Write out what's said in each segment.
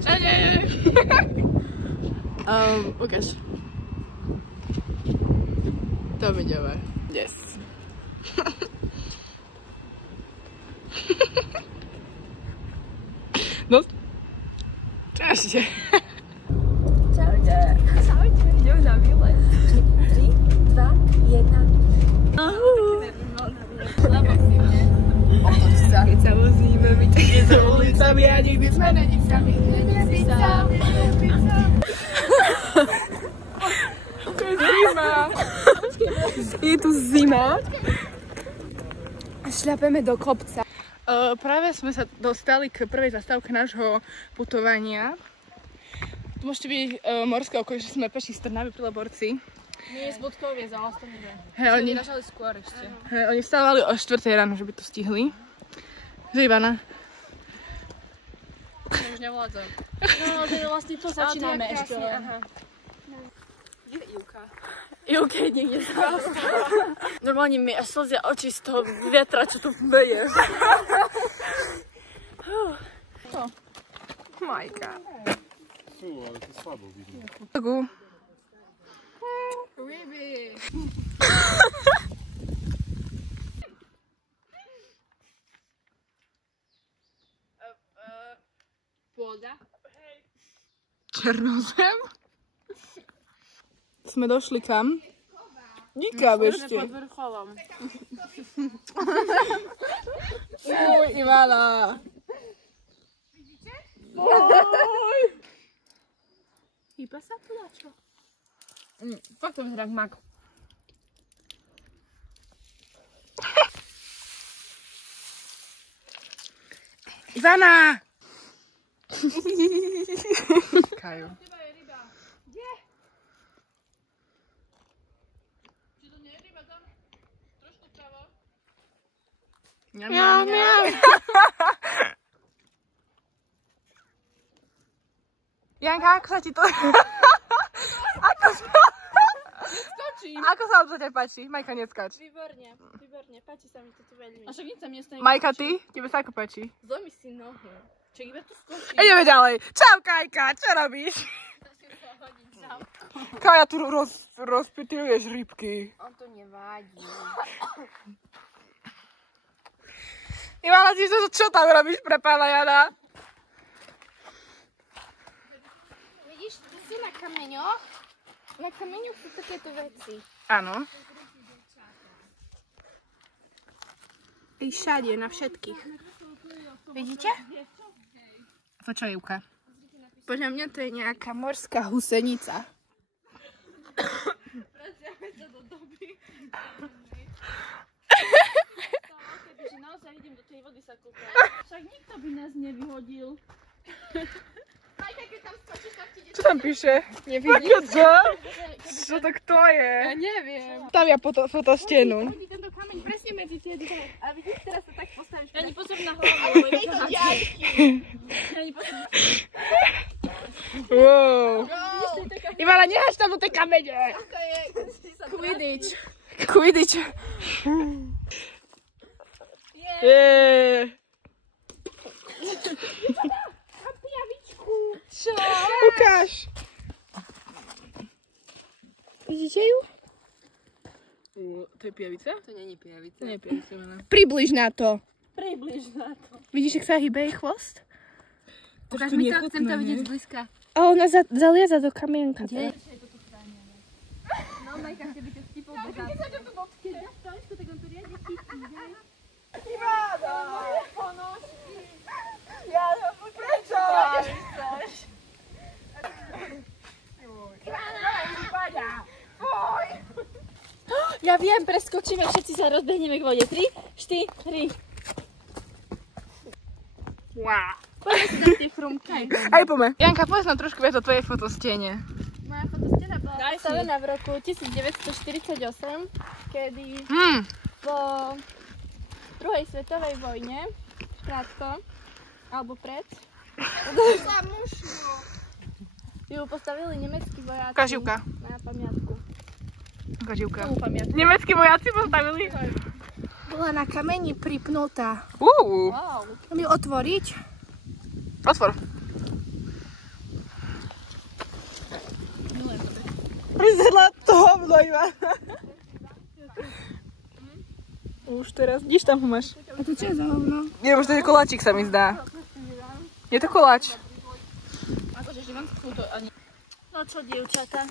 Čade! Ukáž. To vidíme. Yes. No. Čašte. Čaute. Čaute. Ideme na výlet. 3, 2, 1. Keď sa vozíme, my také za ulicami a nikdy sme není sami. To je zima. Je tu zima. Šľapeme do kopca. Práve sme sa dostali k prvej zastávke nášho putovania. Tu môžete byť morské okolie, že sme pešli z Trnavy pri Leborci. Nie, z Budkoviec, ale to neviem. Oni začali skôr ešte. Oni vstávali o 4 ráno, že by to stihli. Že Ivana? Už nevládzam. No, že vlastne to začíname ešte. Aha. Kde je Ivka? Ivka je niekde zaostala. Normálne mi až slzia oči z toho vietra, čo tu beje. Majka. Fú, ale to slabo vidno. Ryby. Pôda. Černozem? Sme došli kam? Nikam ešte. Pod vrcholom. Uj, Ivana. Vidíte? Uj. Hýba sa tu na čo? Fakt to vyzerá jak mak. Ivana! Kaju. Mňam, mňam. Janka, ako sa ti to... Ako sa vám to ťa páči? Majka, neskač. Výborne, výborne, páči sa mi to tu veľmi. A však nič sa mi nestane. Majka, ty? Tebe sa ako páči? Zlomi si nohu. Čak iba tu skočí. Ideme ďalej. Čau, Kajka, čo robíš? Kaja, tu rozpytiluješ rybky. On to nevádí. Ivana, ty čo tam robíš pre pána Jana? Vidíš, tu si na kameňoch. Na kameňoch sú takéto veci. Áno. I všade, na všetkých. Vidíte? To čo je, Ivka? Podľa mňa to je nejaká morská husenica. Vraciame sa do doby. Kebyže naozaj idem do tej vody sa kúkať. Však nikto by nás nevyhodil. Majka, keď tam skočíš, tak ti ide... Čo tam píše? Nevidíš? Čo to kto je? Ja neviem. Tam ja fotostenu. Hodí tento kameň presne medzi tie dve. A vidíš, teraz sa tak postavíš. Ani pozor na hlavu. Ani pozor na Wow. Ivana, nehaš tam do tej kamene. Ako je? Quidditch. Quidditch. Yeah. Mám pijavičku. Čo? Ukáž. Vidíte ju? To je pijavica? To není pijavica. To nie je pijavica, Ivana. Približ na to. Približ na to. Vidíš, jak sa hýbe jej chvost? Ukáž mi to, chcem to vidieť zblízka. A ona zalieza do kamienka. Kde? No, Majka, keby ťa vtipol do zápky. Keď dáš stoličku, tak on to riadne chytí, daj. Ivana! Moje ponožky. Ja to prečo? Ja viem, preskočíme, všetci sa rozbehneme k vode. 3, 4. Wow. Poďme si dať tie chrumky. Aj poďme. Janka, povedz nám trošku viac o tvojej fotostene. Moja fotostena bola postavená v roku 1948, kedy po druhej svetovej vojne, krátko, alebo pred, ju postavili nemeckí vojáci Kaživka. na pamiatku. Kaživka. Pamiatku. Nemeckí vojaci postavili? Bola na kameni pripnutá. Wow. Mám ju otvoriť? Otvor. Vyzerá to hovno iba. Už teraz, ideš tam ho máš. A to čo je za hovno? Nie, už to je koláčik sa mi zdá. Je to koláč. Akože živanské sú to ani... No čo, dievčatá?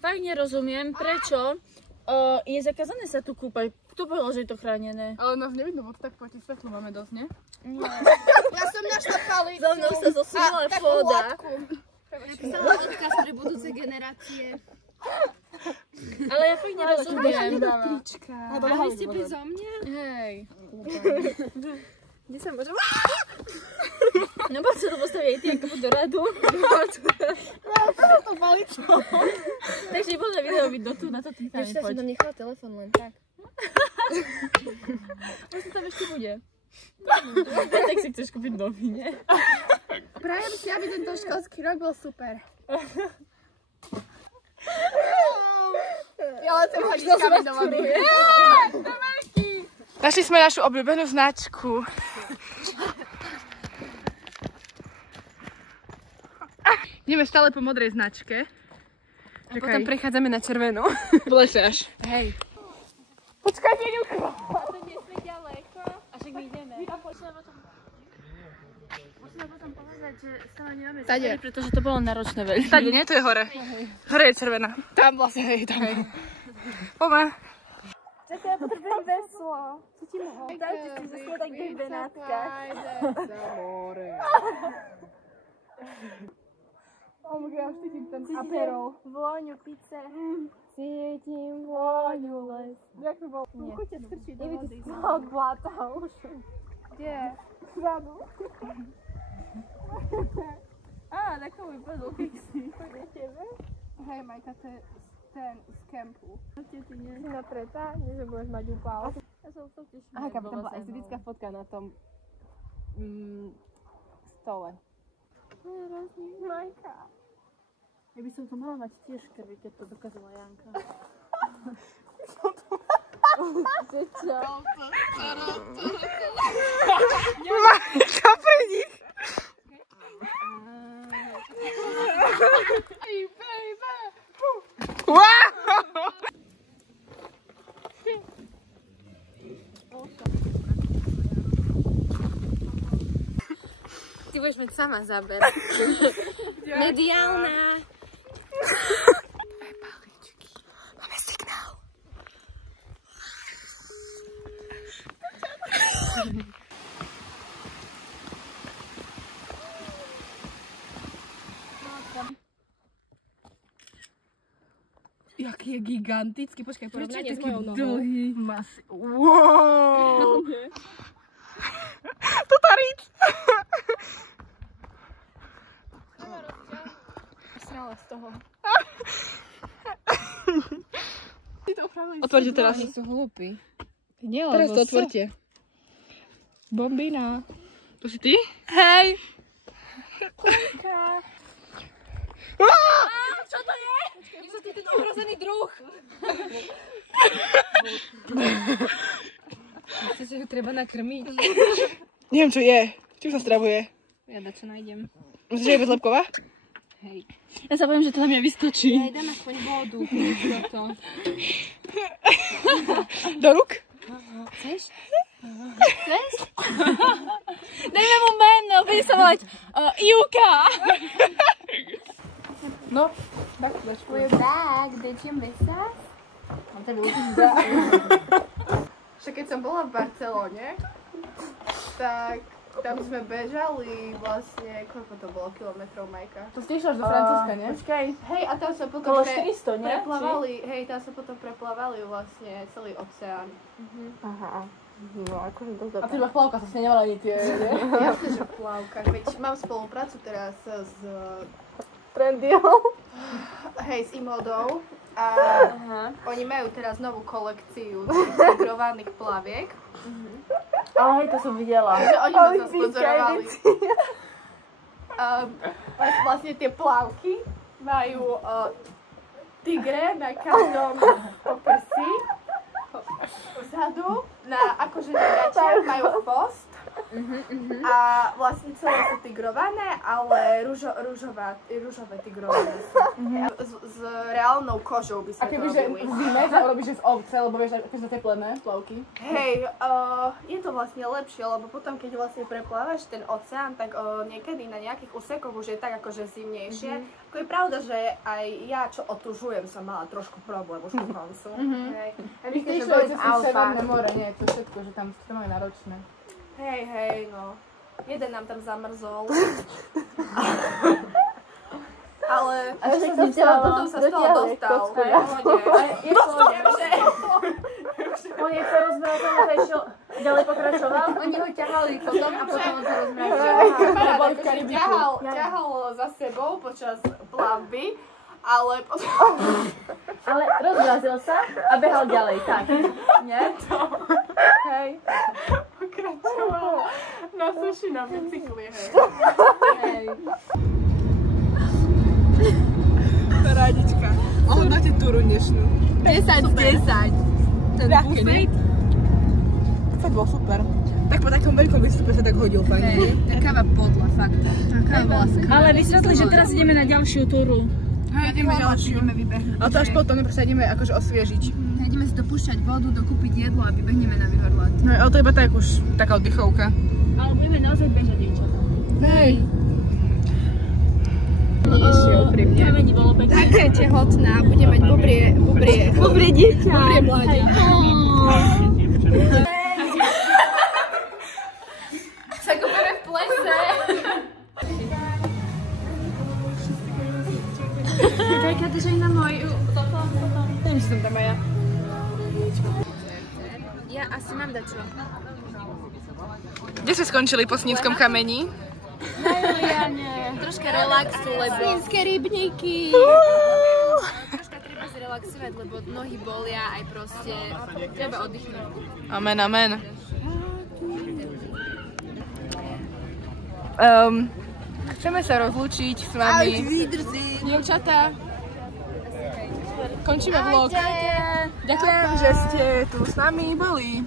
Fakt nerozumiem, prečo je zakázané sa tu kúpať. Kto povedal, že je to chránené? Ale nás nevidno, bo tak proti svetlu máme dosť, nie? Ja som našla palicu. Za mnou sa zosunula voda. Napísala odkaz pre budúce generácie. Ale ja fakt nerozumiem. A vy ste pri zo mne? Hej. Kde sa môžem? No poď sa to postaví aj ty, ako do radu. To palicu. Takže podľa video vidno tu, na to ty tam Ešte som poď. tam nechala telefón len tak. Možno tam ešte bude. Tak si chceš kúpiť nový, nie? Prajem si, aby tento školský rok bol super. Ja len sem chodím s kami do vody. Našli sme našu obľúbenú značku. Ideme stále po modrej značke. A potom prechádzame na červenú. Plesáš. Hej. Počkajte, Ňuko. A to nie sme ďaleko. A však my ideme. Musíme potom povedať, že stále nemáme Tade. späť, pretože to bolo náročné veľmi. Tady, nie? To je hore. Hore je červená. Tam vlastne, hej, tam. Poma. Čakaj, ja potrebujem veslo. Co ti mohol? Dajte si zase tak v Benátkach. Oh my god, cítim ten Aperol. Vôňu pice. Cítim vôňu les. Jak to bol? Nie. Chuťa strčí do vody. Od bláta už. Kde? Vzadu. Á, takou vypadol keksy. Chodí tebe? Hej, Majka, to je ten z kempu. Ty nie. Si napretá, nie že budeš mať upál. Ja som to teším. Aha, tam bola estetická fotka na tom stole. Majka. Ja by som to mala mať tiež krvi, keď to dokázala Janka. Že čo? Majka, pri nich. Hey, baby. Wow! Ty budeš mať sama záber. Mediálna. Máme signál. Jaký je gigantický. Počkaj, Prečo je porovnanie s taký mojou nohou. dlhý? Wow! To taríc! Srala z toho. Otvorte teraz. Oni sú hlúpi. Teraz to otvorte. Bombina. To si ty? Hej! Čo to je? Je to ten ohrozený druh. Myslíš, že ju treba nakrmiť? Neviem, čo je. Čím sa stravuje? Ja dačo nájdem. Myslíš, že je bezlepková? Hej. Ja sa bojím, že to na mňa vyskočí. Ja dám aspoň vodu. Toto. Do rúk? Chceš? Chceš? Dajme mu meno, bude sa volať Ivka. No, tak začku. We're back. Did you miss us? Mám tebe Však keď som bola v Barcelone, tak tam sme bežali vlastne, koľko to bolo kilometrov, Majka? To si išla až do Francúzska, nie? Počkaj. Hej, a tam sa potom Kolo 400, nie? preplávali, hej, tam sa potom preplávali vlastne celý oceán. Aha. No, akože to A ty iba plavka, sa sneňovala ani tie, nie? Jasne, že v plavkách, veď mám spoluprácu teraz s, Trendyol. hej, s Imodou a oni majú teraz novú kolekciu integrovaných plaviek. Ale hej, to som videla. Takže oni ma to sponzorovali. Vlastne tie plavky majú tigre na každom poprsi. Vzadu, akože na gačiach majú chvost A vlastne celé sú tigrované, ale rúžové tigrované sú. S reálnou kožou by sme to robili. v zime to robíš z ovce, lebo vieš, aké sú teplené plavky. Hej, je to vlastne lepšie, lebo potom keď vlastne preplávaš ten oceán, tak niekedy na nejakých úsekoch už je tak akože zimnejšie. Ako je pravda, že aj ja, čo otužujem, som mala trošku problém už ku koncu. Hej. Vy ste išli cez Severné more, nie, to všetko, že tam to je náročné. Hej, no. Jeden nám tam zamrzol. Ale potom sa z toho dostal. Je to On je sa rozmrazil a išiel ďalej pokračoval. Oni ho ťahali potom a potom on sa rozmrazil. Ťahal za sebou počas plavby, ale potom... Ale rozmrazil sa a behal ďalej, tak. Nie? Hej. Pokračoval na suši na bicykli, hej. Hej. Parádička. Ohodnote túru dnešnú. 10 z 10. Ten bufet. Fakt bol super. Tak po takom veľkom výstupe sa tak hodil fajn. Tá káva podľa, fakt. Tá káva bola skvelá. Ale vysvetli, že teraz ideme na ďalšiu túru. Hej, ideme ďalšiu. Ideme vybehnúť. Ale to až potom, proste ideme akože osviežiť. Ideme si dopúšťať vodu, dokúpiť jedlo a vybehneme na vyhorľad. No ale to iba tak už, taká oddychovka. Ale budeme naozaj bežať, dievčatá. Hej. Kameni bolo pekné. Taká tehotná, bude mať bubrie dieťa. Bubrie mladí. Sa kúpeme v plese. Kajka, držaj na moju. Neviem, či som tam aj ja. Ja asi mám dačo. Kde ste skončili po Snínskom kameni? Troška relaxu, lebo... Snímske rybníky. Troška treba zrelaxovať, lebo nohy bolia, aj proste treba oddychnúť. Amen, amen. Chceme sa rozlúčiť s vami. Dievčatá, končíme vlog. Ďakujem, že ste tu s nami boli.